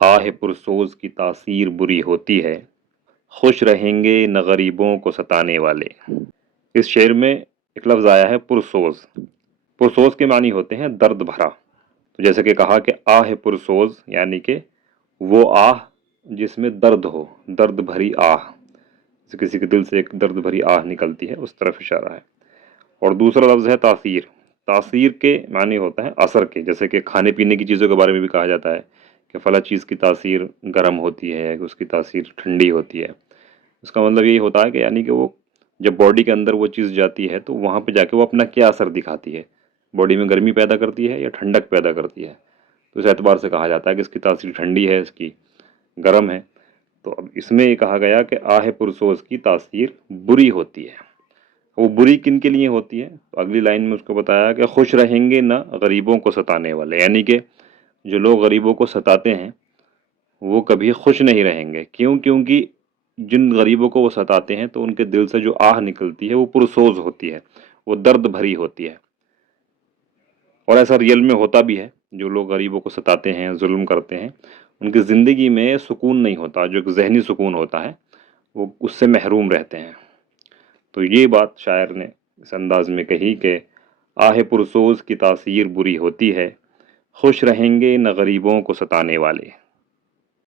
آہ پرسوز کی تاثیر بری ہوتی ہے، خوش رہیں گے نہ غریبوں کو ستانے والے۔ اس شعر میں ایک لفظ آیا ہے پرسوز۔ پرسوز کے معنی ہوتے ہیں درد بھرا۔ تو جیسے کہ کہا کہ آہ پرسوز یعنی کہ وہ آہ جس میں درد ہو، درد بھری آہ، کسی کے دل سے ایک درد بھری آہ نکلتی ہے، اس طرف اشارہ ہے۔ اور دوسرا لفظ ہے تاثیر۔ تاثیر کے معنی ہوتا ہے اثر کے، جیسے کہ کھانے پینے کی چیزوں کے بارے میں بھی کہا جاتا ہے کہ فلاں چیز کی تاثیر گرم ہوتی ہے، اس کی تاثیر ٹھنڈی ہوتی ہے۔ اس کا مطلب یہی ہوتا ہے کہ یعنی کہ وہ جب باڈی کے اندر وہ چیز جاتی ہے تو وہاں پہ جا کے وہ اپنا کیا اثر دکھاتی ہے، باڈی میں گرمی پیدا کرتی ہے یا ٹھنڈک پیدا کرتی ہے۔ تو اس اعتبار سے کہا جاتا ہے کہ اس کی تاثیر ٹھنڈی ہے، اس کی گرم ہے۔ تو اب اس میں یہ کہا گیا کہ آہ پرسوز کی تاثیر بری ہوتی ہے۔ وہ بری کن کے لیے ہوتی ہے؟ تو اگلی لائن میں اس کو بتایا کہ خوش رہیں گے نہ غریبوں کو ستانے والے، یعنی کہ جو لوگ غریبوں کو ستاتے ہیں وہ کبھی خوش نہیں رہیں گے۔ کیوں؟ کیونکہ جن غریبوں کو وہ ستاتے ہیں تو ان کے دل سے جو آہ نکلتی ہے وہ پرسوز ہوتی ہے، وہ درد بھری ہوتی ہے۔ اور ایسا ریئل میں ہوتا بھی ہے، جو لوگ غریبوں کو ستاتے ہیں، ظلم کرتے ہیں، ان کی زندگی میں سکون نہیں ہوتا، جو ایک ذہنی سکون ہوتا ہے وہ اس سے محروم رہتے ہیں۔ تو یہ بات شاعر نے اس انداز میں کہی کہ آہ پرسوز کی تاثیر بری ہوتی ہے، خوش رہیں گے نہ غریبوں کو ستانے والے۔